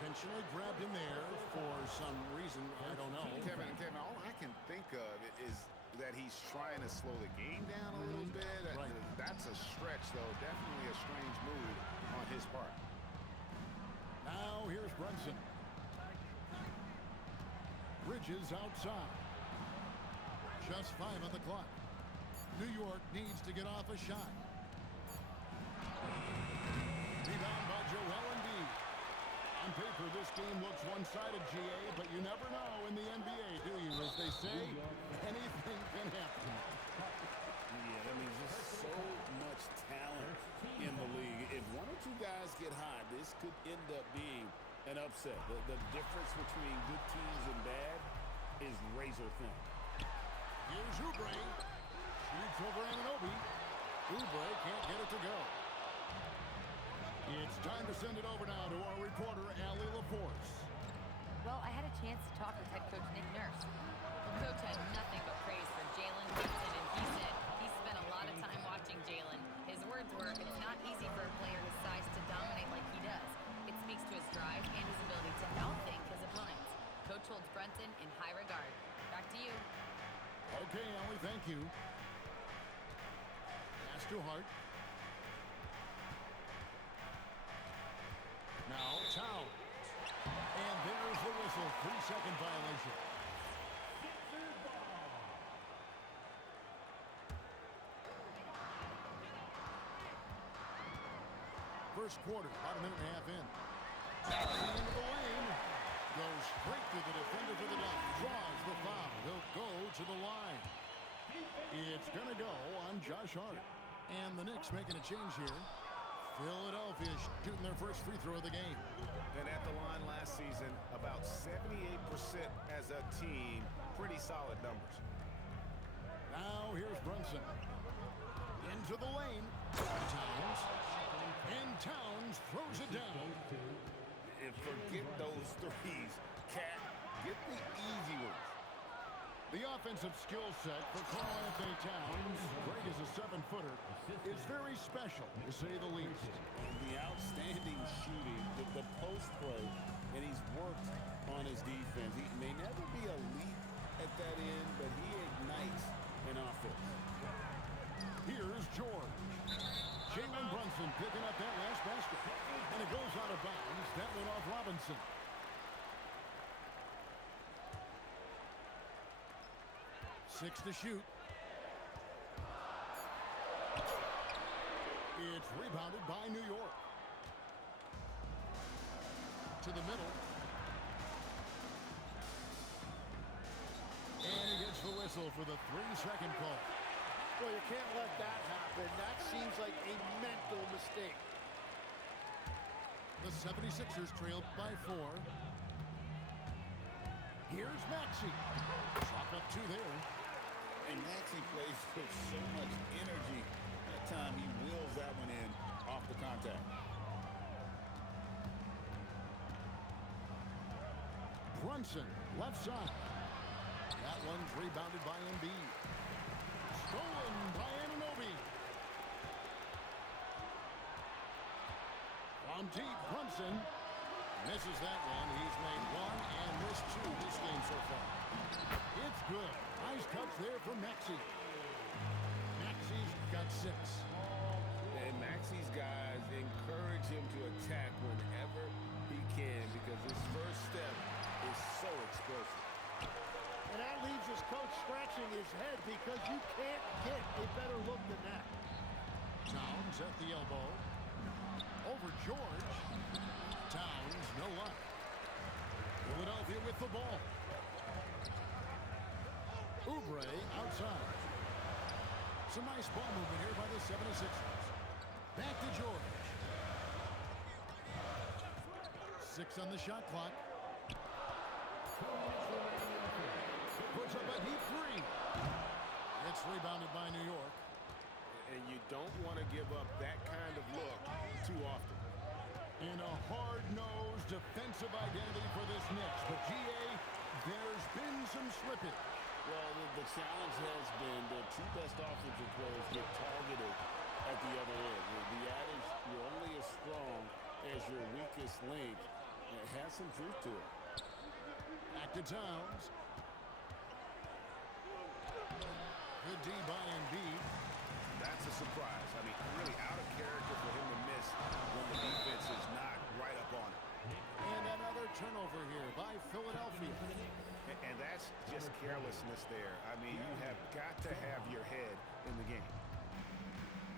intentionally grabbed him there for some reason. I don't know. Kevin, all I can think of is that he's trying to slow the game down a little bit. Right. That's a stretch, though. Definitely a strange move on his part. Now here's Brunson. Bridges outside. Just 5 on the clock. New York needs to get off a shot. Rebound by Joel Embiid. On paper, this game looks one-sided, GA, but you never know in the NBA, do you? As they say, anything can happen. Yeah, I mean, just so much talent in the league. If one or two guys get hot, this could end up being an upset. The difference between good teams and bad is razor thin. Here's Oubre. Shoots over Anunoby. Oubre can't get it to go. It's time to send it over now to our reporter, Allie LaForce. Well, I had a chance to talk with head coach Nick Nurse. The coach had nothing but praise for Jalen Brunson, and he said he spent a lot of time watching Jalen. His words were, it's not easy for a player his size to dominate like he does. It speaks to his drive and his ability to outthink his opponents. Coach holds Brunson in high regard. Back to you. Okay, Allie, thank you. Pass to Hart. Now, Towns. And there's the whistle. 3-second violation. First quarter, about a minute and a half in. Backing into the lane. Goes straight to the defender for the dunk. Draws the foul. He'll go to the line. It's going to go on Josh Hart. And the Knicks making a change here. Philadelphia shooting their first free throw of the game. And at the line last season, about 78% as a team. Pretty solid numbers. Now here's Brunson. Into the lane. Towns. And Towns throws it down. And forget those threes. Cat, get the easy ones. The offensive skill set for Karl-Anthony Towns, great as a 7-footer, is very special, to say the least. The outstanding shooting, the post play, and he's worked on his defense. He may never be elite at that end, but he ignites an offense. Here's George. Jalen Brunson picking up that last basket. And it goes out of bounds. That went off Robinson. Six to shoot. It's rebounded by New York. To the middle. And he gets the whistle for the 3-second call. Well, you can't let that happen. That seems like a mental mistake. The 76ers trailed by 4. Here's Maxey. Chalk up 2 there. And Maxey plays with so much energy. That time he wheels that one in off the contact. Brunson, left side. That one's rebounded by Embiid. Stolen by Anunoby. From deep, Brunson misses that one. He's made 1 and missed 2 this game so far. It's good. Nice touch there from Maxey. Maxey's got 6. And Maxey's guys encourage him to attack whenever he can because his first step is so explosive. And that leaves his coach scratching his head because you can't get a better look than that. Towns at the elbow. Over George. Towns, no luck. Philadelphia with the ball. Oubre outside. Some nice ball movement here by the 76ers. Back to George. 6 on the shot clock. Puts up a deep 3. It's rebounded by New York. And you don't want to give up that kind of look too often. In a hard-nosed defensive identity for this Knicks. But, GA, there's been some slippage. Well, the challenge has been the 2 best offensive players get targeted at the other end. The adage, you're only as strong as your weakest link. has some truth to it. Back to Towns. Good D by Embiid. That's a surprise. I mean, really out of character for him to miss when the defense is not right up on him. And another turnover here by Philadelphia. And that's just carelessness there. I mean, you have got to have your head in the game.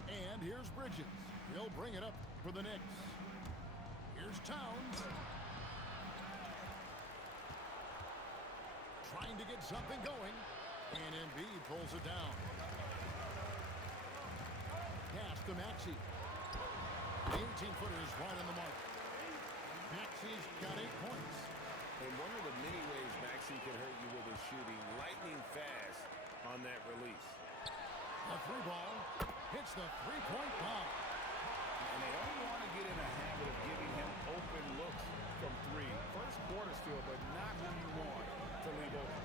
And here's Bridges. He'll bring it up for the Knicks. Here's Towns. Trying to get something going. And Embiid pulls it down. Pass to Maxey. The 18-footer is right on the mark. Maxey's got 8 points. And one of the many ways Maxey can hurt you with his shooting, lightning fast on that release. The three ball hits the three-point bomb. And they don't want to get in a habit of giving him open looks from three. First quarter still, but not who you want to leave open.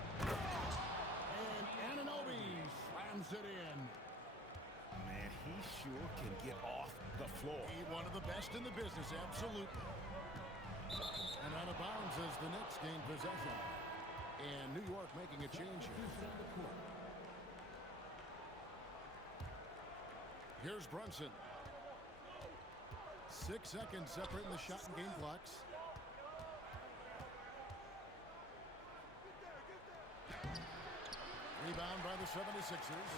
And Anunoby slams it in. Man, he sure can get off the floor. He one of the best in the business, absolutely. And out of bounds as the Knicks gain possession. And New York making a change here. Here's Brunson. 6 seconds separating the shot and game clocks. Rebound by the 76ers.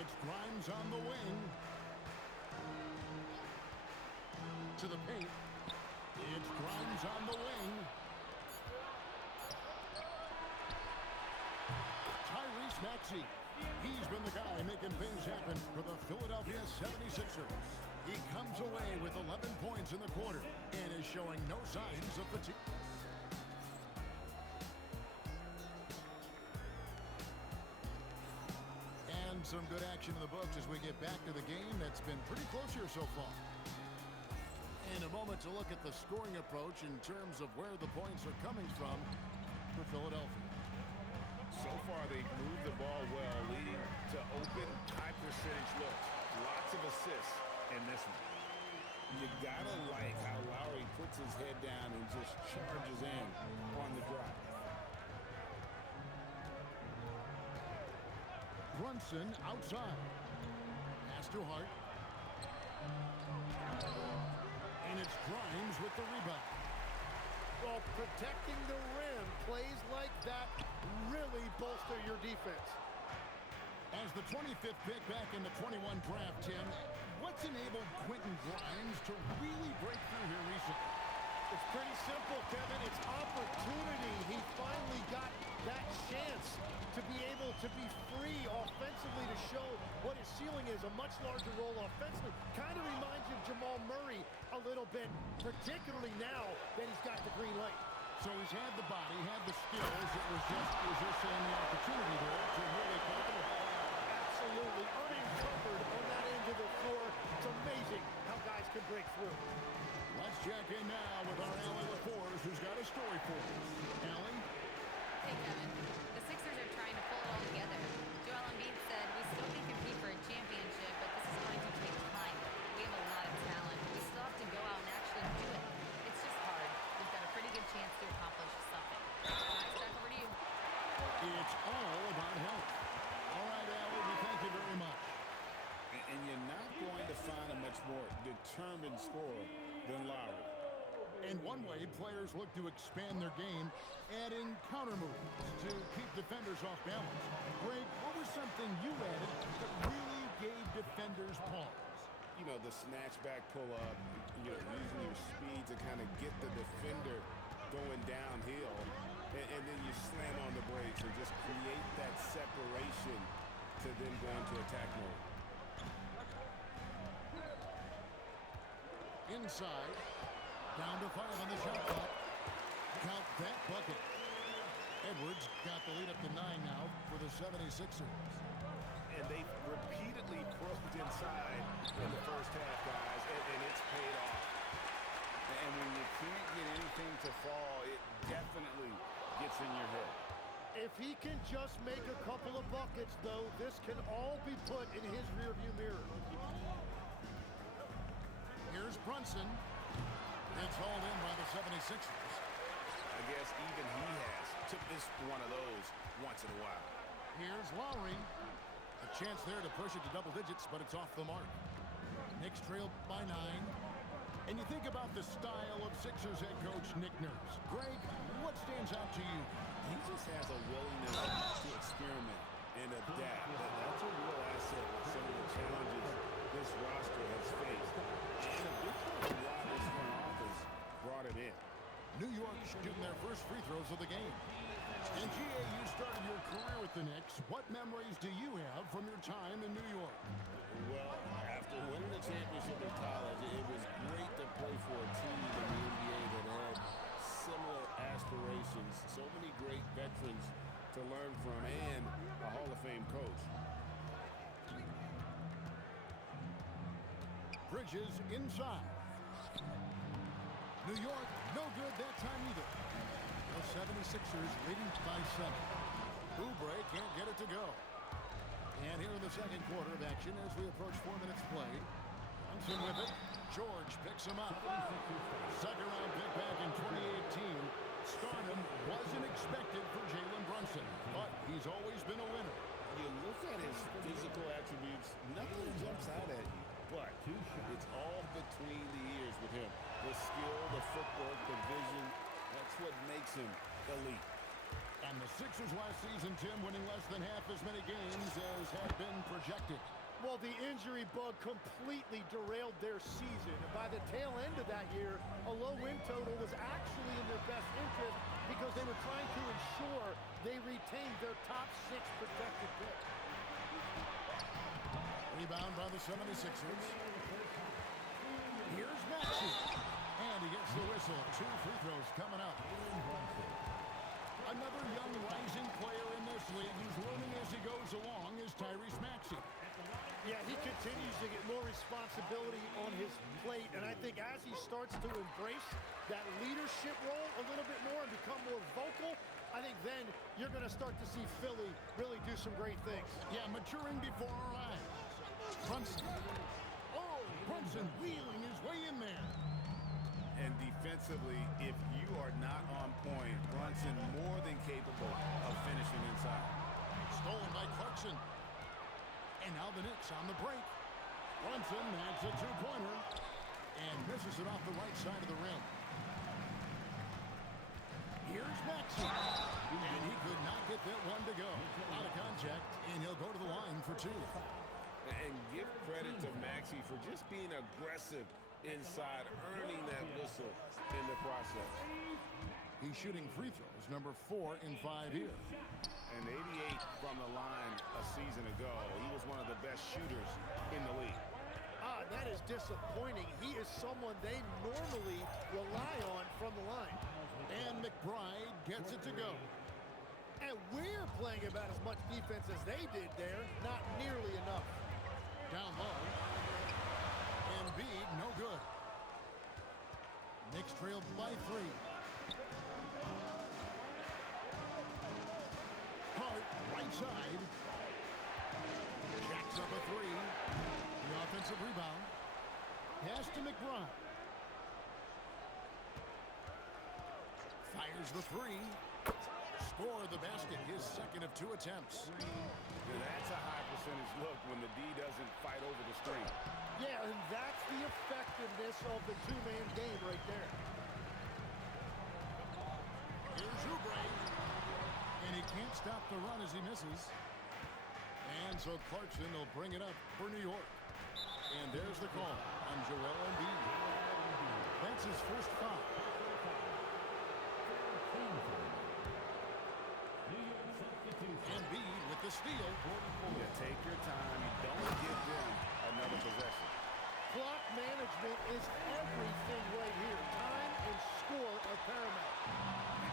It's Grimes on the wing. To the paint. It's Grimes on the wing. Tyrese Maxey. He's been the guy making things happen for the Philadelphia 76ers. He comes away with 11 points in the quarter and is showing no signs of fatigue. And some good action in the books as we get back to the game that's been pretty close here so far. In a moment to look at the scoring approach in terms of where the points are coming from for Philadelphia. So far, they've moved the ball well, leading to open, high-percentage looks. Lots of assists in this one. You gotta like how Lowry puts his head down and just charges in on the drive. Brunson outside. Pass to Hart. And it's Grimes with the rebound. Well, protecting the rim, plays like that really bolster your defense. As the 25th pick back in the 21 draft, Tim, what's enabled Quentin Grimes to really break through here recently? It's pretty simple, Kevin. It's opportunity. He finally got that chance to be able to be free offensively to show what his ceiling is, a much larger role offensively. Kind of reminds you of Jamal Murray a little bit, particularly now that he's got the green light. So he's had the body, had the skills. It was just, as you're saying, the opportunity there to really capitalize. Absolutely unencumbered on that end of the floor. It's amazing how guys can break through. Let's check in now with our Allie LaForce, who's got a story for us. Allie? Hey, Kevin. The Sixers are trying to pull it all together. Joel Embiid said, "We still can compete for a championship, but this is going to take time. We have a lot of talent. We still have to go out and actually do it. It's just hard. We've got a pretty good chance to accomplish something." Guys, back over to you. It's all about health. All right, Allie, we thank you very much. And you're not going to find a much more determined scorer than Lowry. And one way players look to expand their game, adding counter moves to keep defenders off balance. Greg, what was something you added that really gave defenders pause? You know, the snatch back pull-up, using your speed to kind of get the defender going downhill, and then you slam on the brakes and just create that separation to then go into attack mode. Inside, down to 5 on the shot clock. Count that bucket. Edwards got the lead up to 9 now for the 76ers. And they've repeatedly probed inside in the first half, guys, and it's paid off. And when you can't get anything to fall, it definitely gets in your head. If he can just make a couple of buckets, though, this can all be put in his rearview mirror. Brunson. It's hauled in by the 76ers. I guess even he has to miss one of those once in a while. Here's Lowry. A chance there to push it to double digits, but it's off the mark. Knicks trail by 9. And you think about the style of Sixers head coach Nick Nurse. Greg, what stands out to you? He just has a willingness to experiment and adapt. That's a real asset with some of the challenges this roster has faced. And a big part of why this front office brought it in. New York shooting their first free throws of the game. And G.A., you started your career with the Knicks. What memories do you have from your time in New York? Well, after winning the championship in college, it was great to play for a team in the NBA that had similar aspirations. So many great veterans to learn from and a Hall of Fame coach. Bridges inside. New York, no good that time either. The 76ers leading by 7. Oubre can't get it to go. And here in the second quarter of action as we approach 4 minutes played. Brunson with it. George picks him up. Second round pick back in 2018. Stardom wasn't expected for Jalen Brunson, but he's always been a winner. You look at his physical attributes, nothing jumps out at you. But it's all between the ears with him. The skill, the footwork, the vision, that's what makes him elite. And the Sixers last season, Tim, winning less than half as many games as had been projected. Well, the injury bug completely derailed their season. By the tail end of that year, a low win total was actually in their best interest because they were trying to ensure they retained their top 6 protected pick. Rebound by the 76ers. Here's Maxey. And he gets the whistle. 2 free throws coming up. Another young rising player in this league who's learning as he goes along is Tyrese Maxey. Yeah, he continues to get more responsibility on his plate, and I think as he starts to embrace that leadership role a little bit more and become more vocal, I think then you're going to start to see Philly really do some great things. Yeah, maturing before our eyes. Brunson. Oh, Brunson wheeling his way in there. And defensively, if you are not on point, Brunson more than capable of finishing inside. Stolen by Clarkson. And now the Knicks on the break. Brunson adds a 2-pointer and misses it off the right side of the rim. Here's Maxey. And he could not get that one to go. Out of contact, and he'll go to the line for 2. And give credit to Maxey for just being aggressive inside, earning that whistle in the process. He's shooting free throws, number 4 in 5 here. And 88 from the line a season ago. He was one of the best shooters in the league. That is disappointing. He is someone they normally rely on from the line. And McBride gets it to go. And we're playing about as much defense as they did there. Not nearly enough. Down low. Embiid, no good. Knicks trailed by 3. Hart, right side. Jacks up a 3. The offensive rebound. Pass to McBride. Fires the 3. Score the basket, his second of 2 attempts. Yeah, that's a high percentage look when the D doesn't fight over the screen. Yeah, and that's the effectiveness of the 2-man game right there. Here's Oubre. And he can't stop the run as he misses. And so Clarkson will bring it up for New York. And there's the call on Joel Embiid. That's his first foul. Embiid with the steal. You take your time. You don't give them another possession. Clock management is everything right here. Time and score are paramount.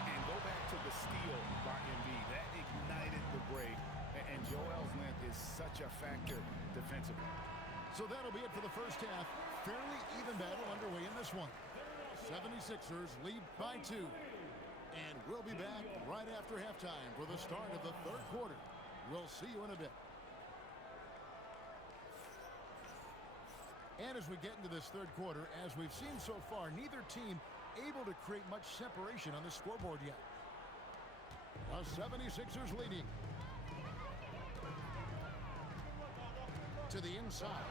And go back to the steal by Embiid. That ignited the break. And Joel's length is such a factor defensively. So that'll be it for the first half. Fairly even battle underway in this one. 76ers lead by 2. And we'll be back right after halftime for the start of the third quarter. We'll see you in a bit. And as we get into this third quarter, as we've seen so far, neither team able to create much separation on the scoreboard yet. The 76ers leading. To the inside.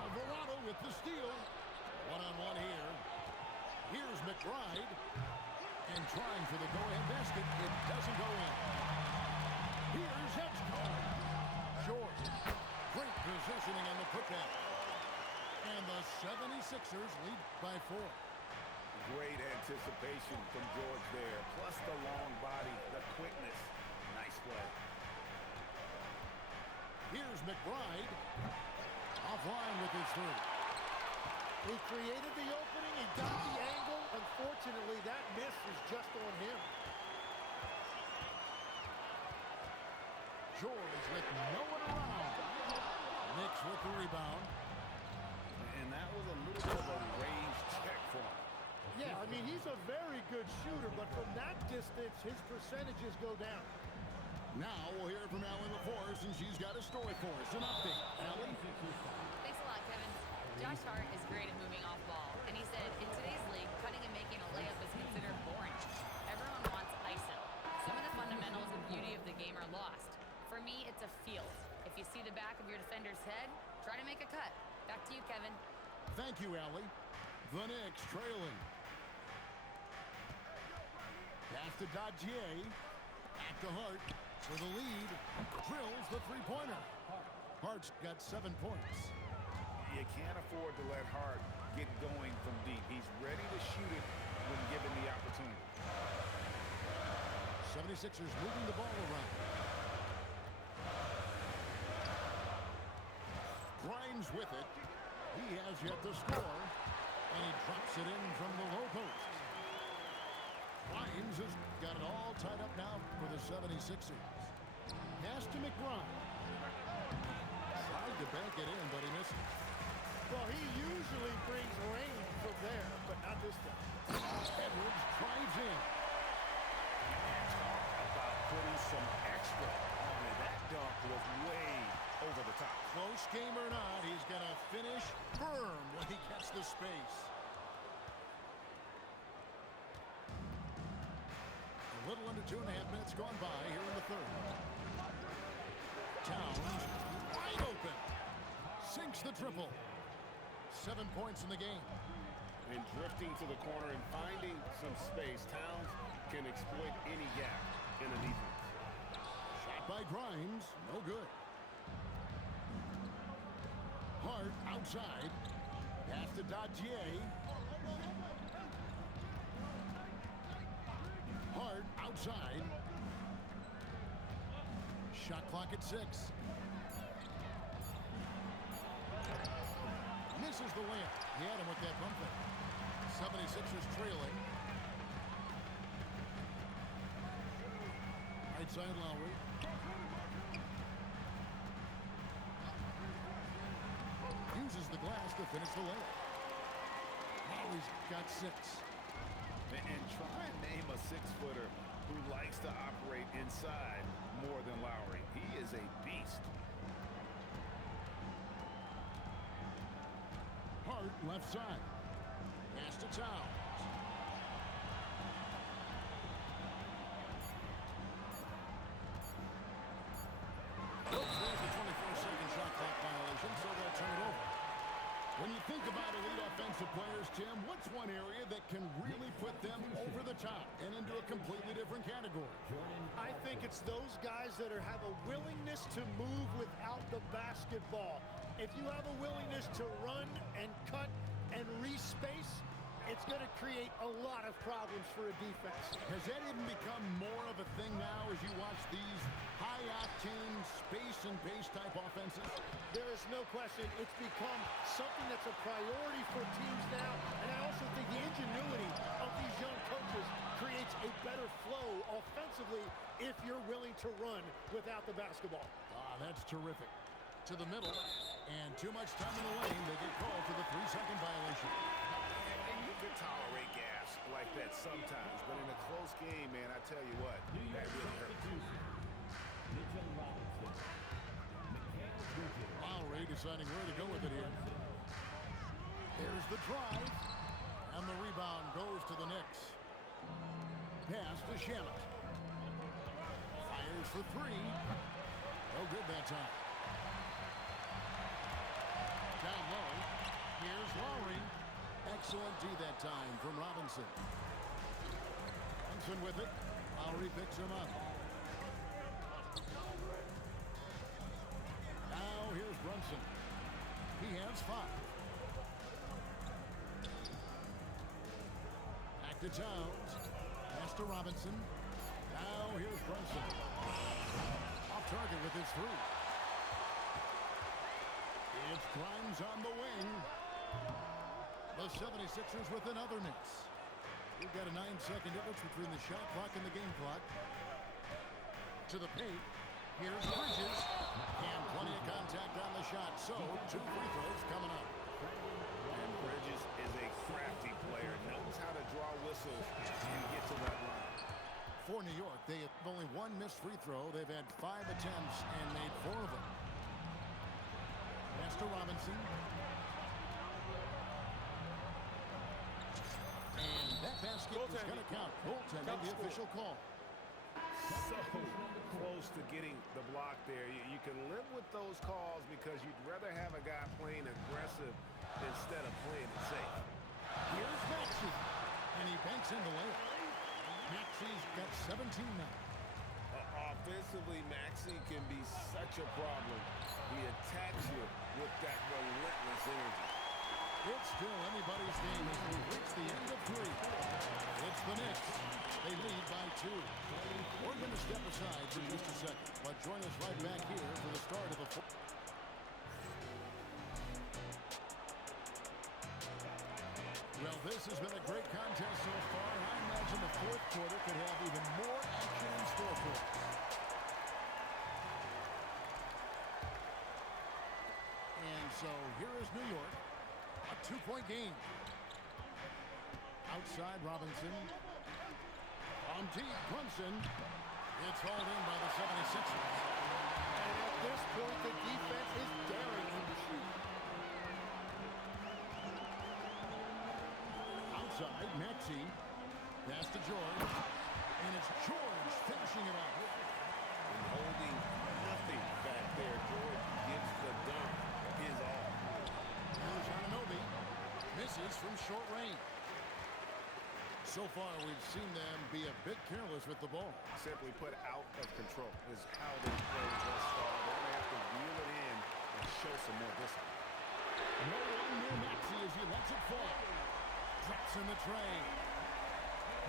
Alvarado with the steal. One-on-one here. Here's McBride. And trying for the go-ahead basket. It doesn't go in. Here's Edgecombe. George. Great positioning on the putback. And the 76ers lead by 4. Great anticipation from George there. Plus the long body, the quickness. Nice play. Here's McBride. Offline with his three. He created the opening. He got the angle. Unfortunately, that miss is just on him. George with no one around. Knicks with the rebound. And that was a little bit of a range check for him. Yeah, I mean, he's a very good shooter, but from that distance, his percentages go down. Now we'll hear from Allie LaForce, and she's got a story for us. An update. Allie? Thanks a lot, Kevin. Josh Hart is great at moving off ball, and he said, in today's league, cutting and making a layup is considered boring. Everyone wants ISO. Some of the fundamentals and beauty of the game are lost. For me, it's a field. If you see the back of your defender's head, try to make a cut. Back to you, Kevin. Thank you, Allie. The Knicks trailing. Pass to Dodgier. Back to Hart for the lead. Drills the three-pointer. Hart's got 7 points. You can't afford to let Hart get going from deep. He's ready to shoot it when given the opportunity. 76ers moving the ball around. Grimes with it. He has yet to score. And he drops it in from the low post. Grimes has got it all tied up now for the 76ers. Pass to McBride. Tried to bank it in, but he misses. Well, he usually brings rain from there, but not this time. Edwards drives in. Talk about putting some extra on it. That dunk was way over the top. Close game or not, he's going to finish firm when he gets the space. A little under 2.5 minutes gone by here in the third. Towns wide open. Sinks the triple. 7 points in the game. And drifting to the corner and finding some space, Towns can exploit any gap in the defense. Shot by Grimes, no good. Hart outside. Pass to Dodgier. Hart outside. Shot clock at 6. Misses the layup. He had him with that pump fake. 76ers trailing. Right side Lowry. Uses the glass to finish the layup. Lowry's got 6. And try and name a 6-footer who likes to operate inside more than Lowry. He is a beast. Hart left side. Pass to Towns. There's a 24-second shot clock violation, so they'll turn it over. When you think about elite offensive players, Tim, what's one area that can really put them over the top and into a completely different category? I think it's those guys that have a willingness to move without the basketball. If you have a willingness to run and cut and re-space, it's going to create a lot of problems for a defense. Has that even become more of a thing now as you watch these high-octane space and pace type offenses? There is no question. It's become something that's a priority for teams now. And I also think the ingenuity of these young coaches creates a better flow offensively if you're willing to run without the basketball. That's terrific. To the middle, and too much time in the lane. They get called for the 3-second violation. And you can tolerate gas like that sometimes, but in a close game, man, I tell you what, that really hurts. Lowry deciding where to go with it here. the drive. And the rebound goes to the Knicks. Pass to Shamet. Fires for three. No good that time. Down low. Here's Lowry. Excellent D that time from Robinson. Robinson with it. Lowry picks him up. Now here's Brunson. He has 5. Back to Towns. Pass to Robinson. Now here's Brunson. Off target with his 3. It's Grimes on the wing. The 76ers with another miss. We've got a 9-second difference between the shot clock and the game clock. To the paint. Here's Bridges. And plenty of contact on the shot. So, 2 free throws coming up. And Bridges is a crafty player. Knows how to draw whistles and get to that line. For New York, they have only 1 missed free throw. They've had 5 attempts and made 4 of them. Pass to Robinson. And that basket is going to count. Goaltending, the official call. So close to getting the block there. You can live with those calls because you'd rather have a guy playing aggressive instead of playing it safe. Here's Maxey. And he banks in the layup. Maxey's got 17 now. Offensively, Maxey can be such a problem. He attacks you with that relentless energy. It's still anybody's game as we reach the end of 3. It's the Knicks. They lead by 2. We're going to step aside for just a second, but join us right back here for the start of the 4th. Well, this has been a great contest so far. I imagine the 4th quarter could have even more action in store for us. And so here is New York. A 2-point game. Outside Robinson. On deep, Brunson. It's hauled in by the 76ers. And at this point, the defense is daring him to shoot. Outside, Maxey. Pass to George. And it's George finishing it out. And holding nothing back there. George gives the dunk his all. Here's Anunoby. Misses from short range. So far, we've seen them be a bit careless with the ball. Simply put, out of control is how they play thus far. They're going to have to reel it in and show some more discipline. No one near Maxey as he lets it fall. Drops in the tray.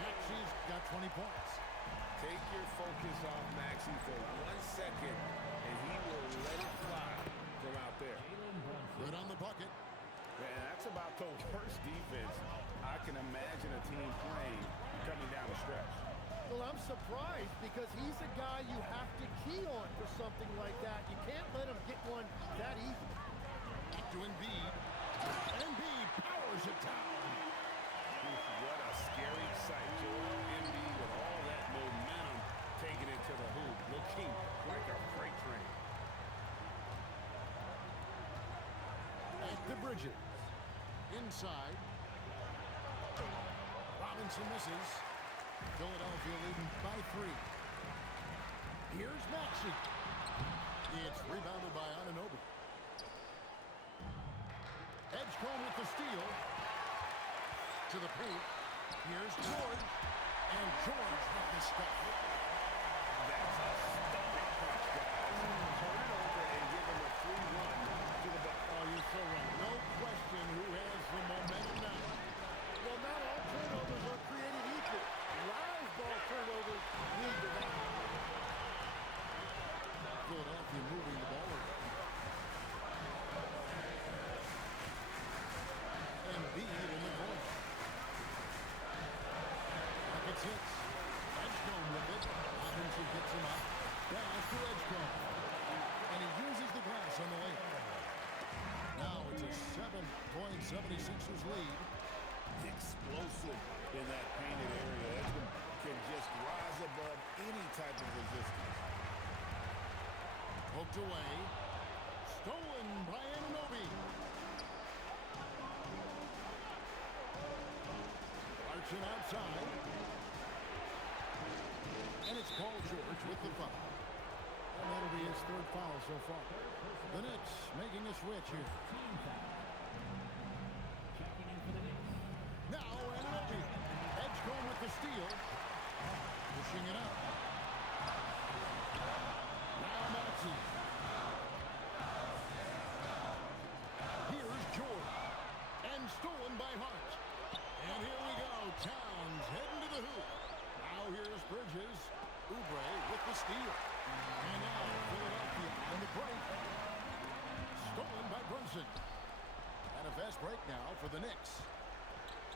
Maxey's got 20 points. Take your focus off Maxey for 1 second, and he will let it fly from out there. Good on the bucket. And that's about the worst defense I can imagine a team playing coming down the stretch. Well, I'm surprised because he's a guy you have to key on for something like that. You can't let him get one that easy. Back to Embiid. Embiid powers it down. What a scary sight. Joel Embiid with all that momentum taking it to the hoop, looking like a freight train. Back to Bridges. Inside. Robinson misses. Philadelphia leading by 3. Here's Maxey. It's rebounded by Anunoby. Edgecombe with the steal. To the paint. Here's George. And George with the stuff. That's a stomach punch, guys. Turn it over and give him a free run to the back. Oh, you're so right. No question who has the momentum now. Well, not all turnovers are created equal. Live ball turnovers lead to that. Philadelphia moving the ball over. Embiid in the corner. Buckets hits. Edgecombe with it. Robinson gets him up. Pass to Edgecombe. And he uses the glass on the layup. Now it's a 7-point 76ers lead. Explosive in that painted area. Edgecombe can just rise above any type of resistance. Poked away. Stolen by Anunoby. Johnson outside. And it's Paul George with the foul. And that'll be his third foul so far. The Knicks making a switch here. Now Anunoby. Edgecombe with the steal. Pushing it up. Now Maxey. Here's George. And stolen by Hart. And here we go. Towns heading to the hoop. Now here's Bridges. Oubre with the steal. And now Philadelphia on the break. Stolen by Brunson. And a fast break now for the Knicks.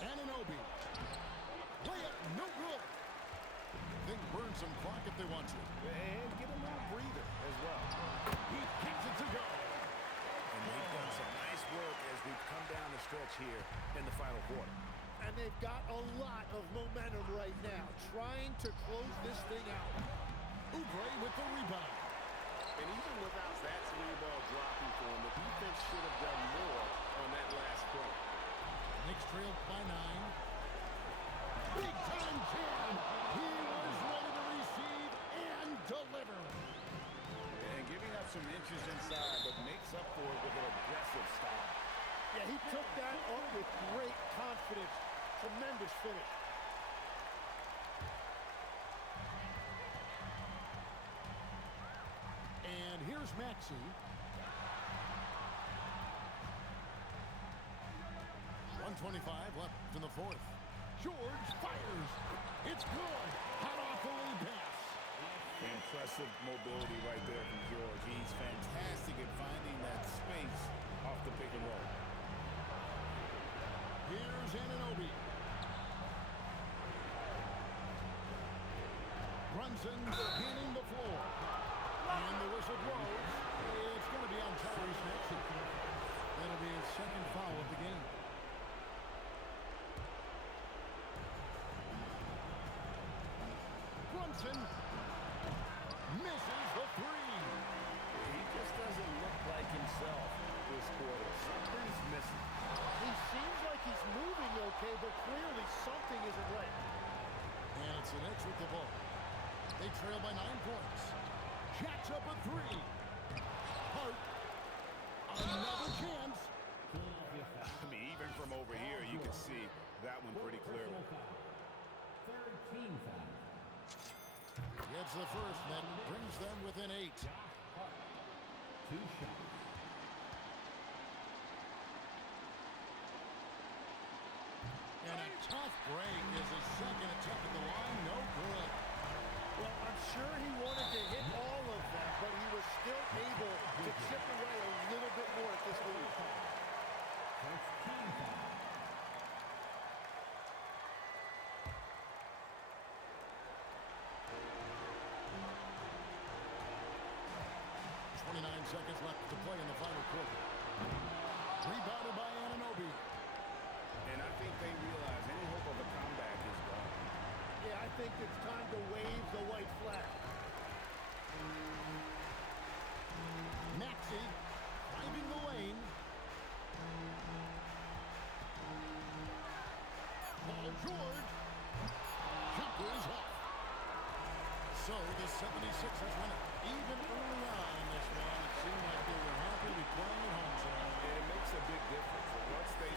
Anunoby. Layup, no good. They burn some clock if they want to. And get a little breather as well. He gives it to go. And they've done some nice work as we've come down the stretch here in the final quarter. And they've got a lot of momentum right now, trying to close this thing out. Oubre with the rebound. And even without that three ball dropping for him, the defense should have done more on that last play. Knicks trailed by 9. Big time jam. He was ready to receive and deliver. And giving up some inches inside, but makes up for it with an aggressive style. Yeah, he took that up with great confidence. Tremendous finish. And here's Maxey. 1:25 left in the fourth. George fires. It's good. Hot off the lead pass. Impressive mobility right there from George. He's fantastic at finding that space off the pick and roll. Here's Anunoby. Brunson gaining the floor. And the whistle blows. It's going to be on Tyrese Maxey. That'll be his second foul of the game. Brunson misses the three. He just doesn't look like himself this quarter. Something's missing. He seems like he's moving okay, but clearly something isn't right. And it's the Knicks with the ball. They trail by 9 points. Jacks up a three. Hart. Another chance. I mean, even from over here, you can see that one pretty clearly. Gets the first, and that brings them within 8. And a tough break is his second attempt at the line. No good. Well, I'm sure he wanted to hit all of them, but he was still able to chip away a little bit more at this lead. Seconds left to play in the final quarter. Rebounded by Anunoby. And I think they realize any hope of a comeback is gone. Yeah, I think it's time to wave the white flag. Maxey finding the lane. Paul George. Jumper is off. So the 76ers win it. Even early on in this one, it seemed like they were happy to be playing at home tonight. It makes a big difference. And once they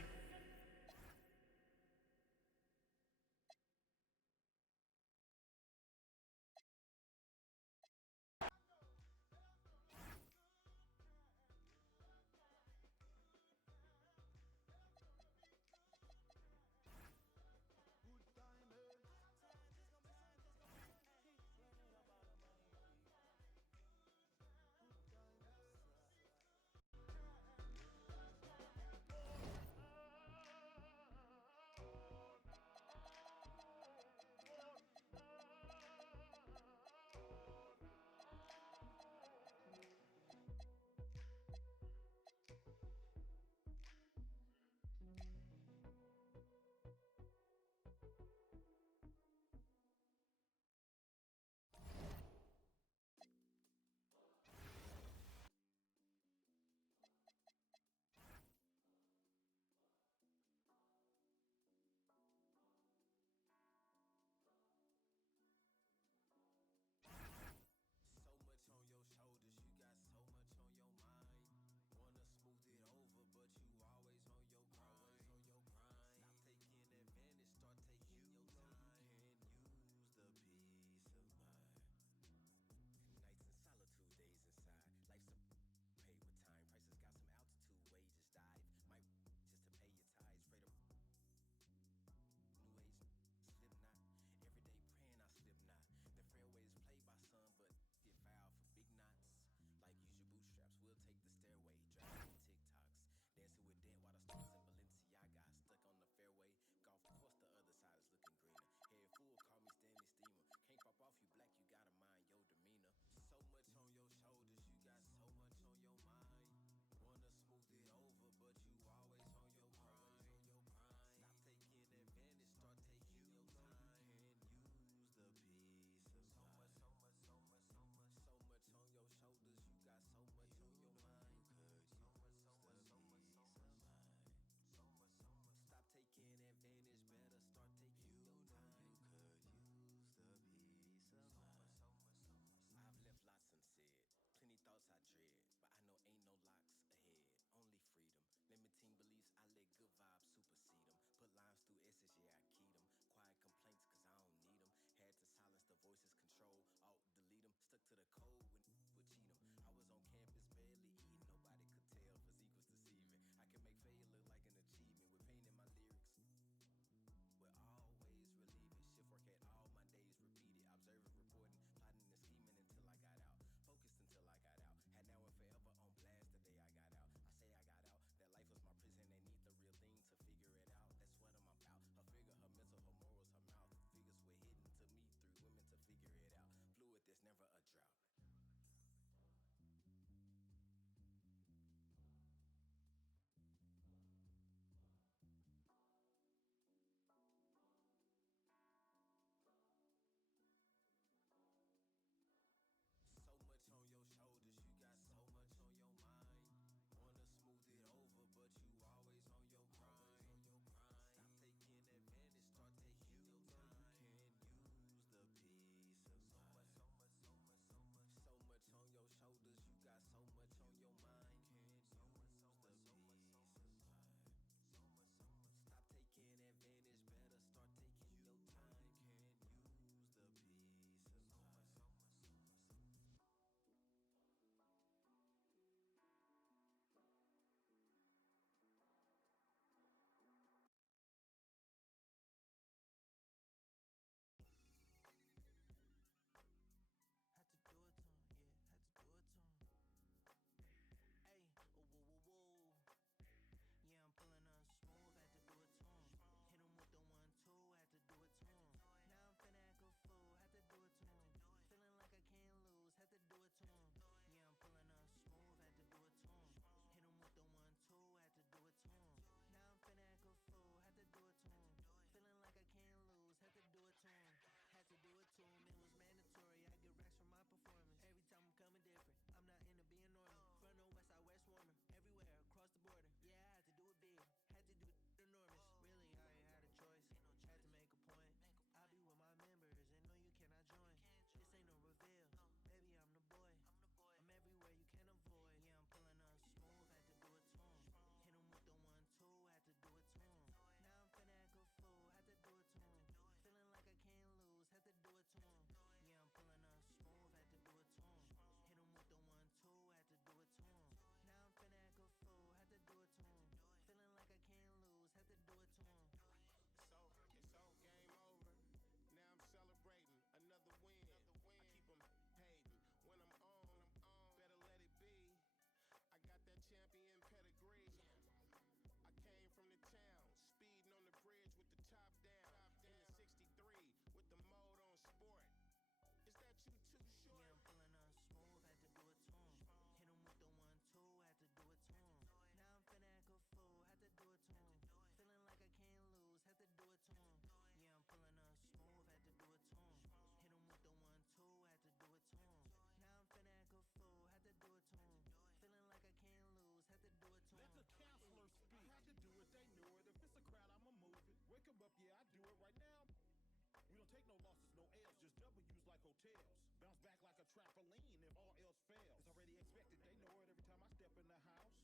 tails. Bounce back like a trampoline if all else fails. It's already expected, they know it every time I step in the house.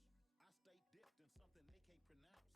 I stay dipped in something they can't pronounce.